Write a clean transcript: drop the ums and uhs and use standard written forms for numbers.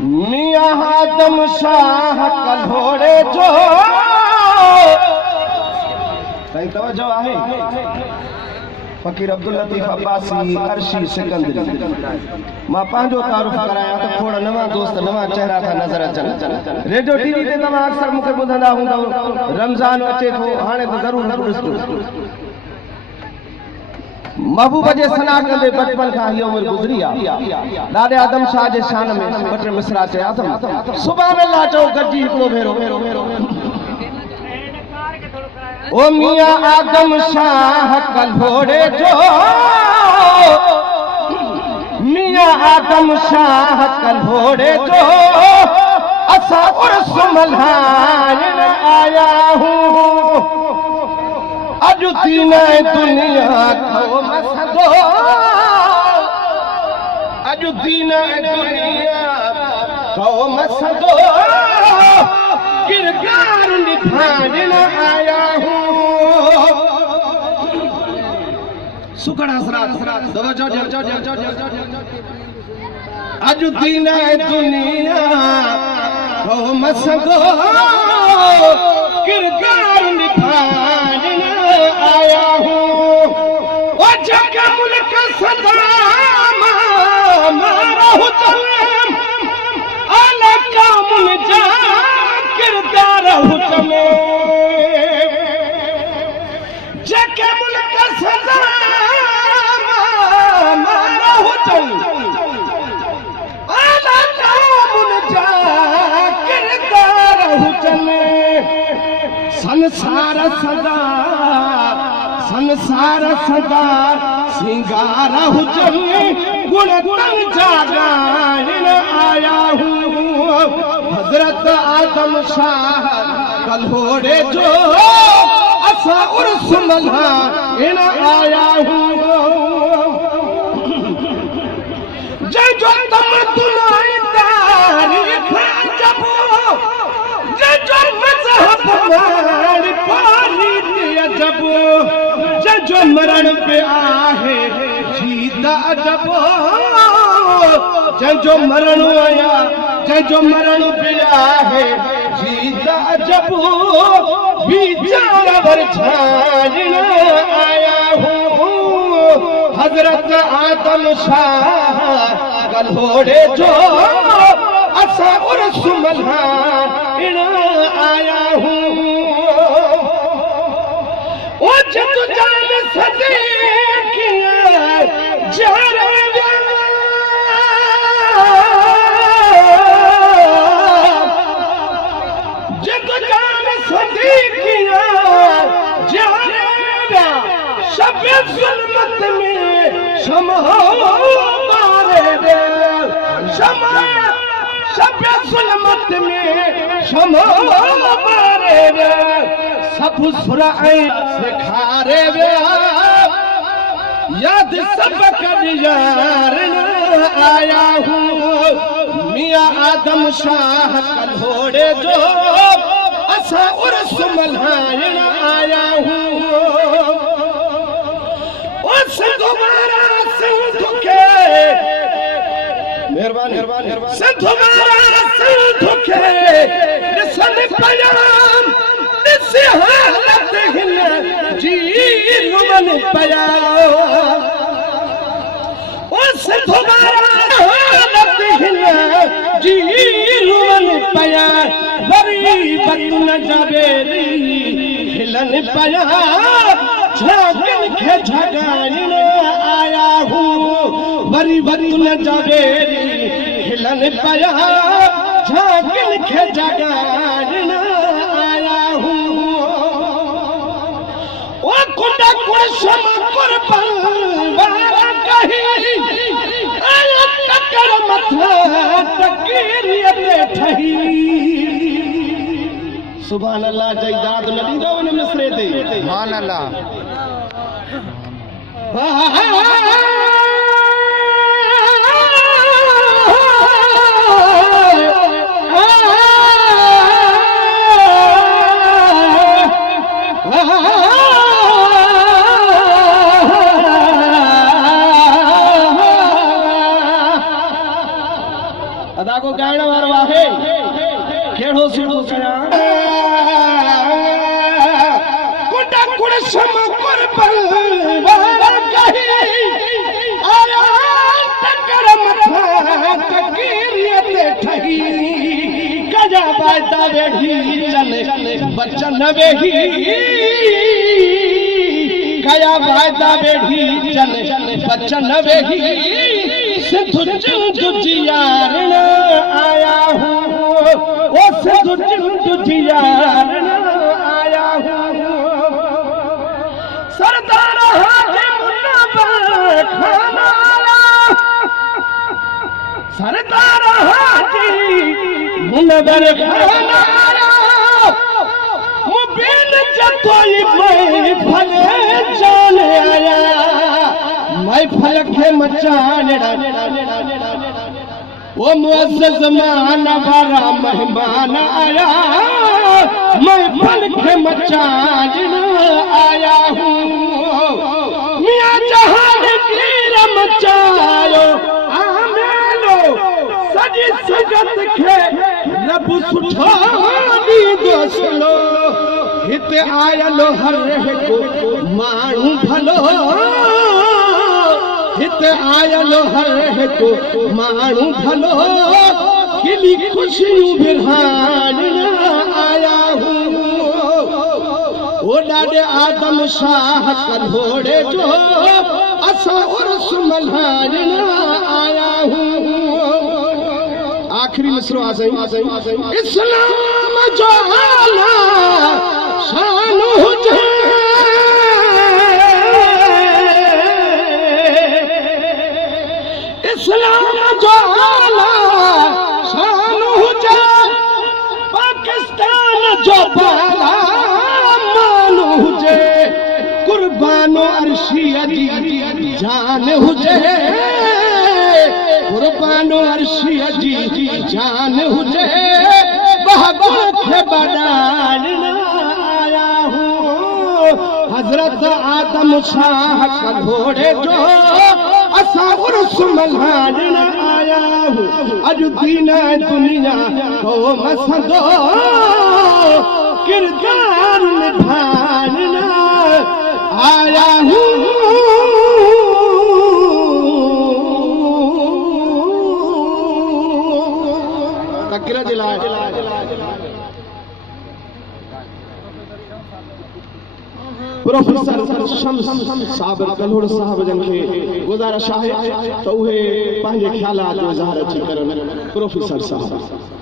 मियां आदम शाह कल्होड़े जो सही तवज्जो आहे। फ़कीर अब्दुल लतीफ़ अब्बासी अर्शी सिकंदरी मां पंहिंजो तारुफ़ करायां त खोड़ नवां दोस्त नवां चेहरा था नज़र अचनि। रेडियो टीवी ते तव्हां अक्सर मूंखे ॿुधंदा हूंदव रमज़ान अचे थो हाणे त ज़रूरु ॾिसो। महबूब जे सना कंदे बचपन खां हीअ उमिरि गुज़री आहे। ॾाॾे आदम शाह जे शान में ॿ टे मिसरा चया अथमि। सुभान अल्लाह चओ गॾिजी हिकिड़ो भेरो। ओ मियां आदम शाह कल्होड़े जो, मियां आदम शाह कल्होड़े जो, असां उर्स मल्हाइण आया हूं। अॼु दीन दुनिया खो मसदो, अॼु दीन दुनिया खो मसदो, किरदार निभाइण आया हूं। सुखड़ा अॼु दीन दुनिया खो मसदो, किरदार निभाइण आया हूं। ओ जग मुल्क सदा मारा हुजम, आला कामुल जा किरदार हुजम। जग मुल्क सदा मारा हुजम, आला कामुल जा किरदार हुजम। संसार सदा सिंगार हुजन, गुण तन जागाइण आया हूं। हज़रत आदम शाह कल्होड़े जो, असां उर्स मल्हाइण आया हूं। जंहिंजो तमद्दुन ऐं तारीख़ जबो, जंहिंजो मज़हब अजबो, जंहिंजो मरण पे आहे जीत अजबो, जंहिंजो मरण आया, जंहिंजो मरण पे आहे जीत अजबो, वीचार छाइण आया हूं। हज़रत आदम शाह कल्होड़े जो, असां उर्स मल्हाइण आया हूं। ओ जद जान सदीकिया जारे जद जान सदीकिया जारे शब ज़ुल्मत में शमा मारे दे, शमा शब ज़ुल्मत में शमा मारे दे। सब सुरा सिखारे विया, याद सबक यारन आया हूं। मियां आदम शाह कल्होड़े जो, असां उर्स मल्हाइण आया हूं। ओ सिंधु मारा सिंधु के, मेहरबानी सिंधु मारा सिंधु के, ॾिसन पयाम हालत हिन जी रुमन पया। ओ सिंधु मारा हालत हिन जी रुमन पया, वरी बतुन जबेरी हिलन पया, झाकिन खे जगाइण आया हूं। वरी बतुन जबेरी हिलन पया, झाकिन खे जगाइण आया हूं। ओ कुंडा कुर्शम कुर्बन वारा कही, आया टकर मथा टकीरियत ठही। सुभान अल्लाह जी दाद न ॾींदो उन मिसरे ते। सुभान अल्लाह। अदा को ॻाइण वारो आहे कहिड़ो सुठो कया कुंडा कुड़ सम कुर्बल वार कही आया टकर मथा तकीरियत ठगी गजा बाता वेही चले बचन वेही गया वायदा वेही चले बचन वेही सिद्धू जियारण आया हूँ ओ सिद्धू जियारण आया हूँ सरदार हाजी मुन्ना खाना सरदार हाजी मुन्ना खाना मुबीन जतोई मैं फले जान आया मैं फल के मचान वो मुअज़्ज़ज़ मान वाला मेहमान आया मैं फल के मचान आया हूँ मियाँ जहान की मचायो आमेलो सजी सजत के रब सुठा दी दोसलो हित आयलो हर को मानू भलो हित आयलो हर को मानू भलो खिली खुशियूं बिरहान आया हूँ ओ डाडे आदम शाह कन्होड़े जो असा उर्स मल्हान आया हूँ आखिरी मिसरो आ सही इस्लाम जो आला शान हुजे इस्लाम जो आला शान हुजे पाकिस्तान जो बाला मान हुजे कुर्बानो अर्शी जी जान हुजे कुर्बानो अर्शी जी जान हुजे बहबूखे बडाल आया हूँ हजरत आदम शाह का घोड़े जो असा उर्स मल्हान आया हूँ अज दीन दुनिया को मसंदो किरदार निभान आया हूँ तकरा दिलाए प्रोफेसर शम्स साहब कल्होड़ साहब जन खे गुज़ारिश आहे त उहे पंहिंजे ख़्यालात जो इज़हार अची करनि प्रोफेसर साहब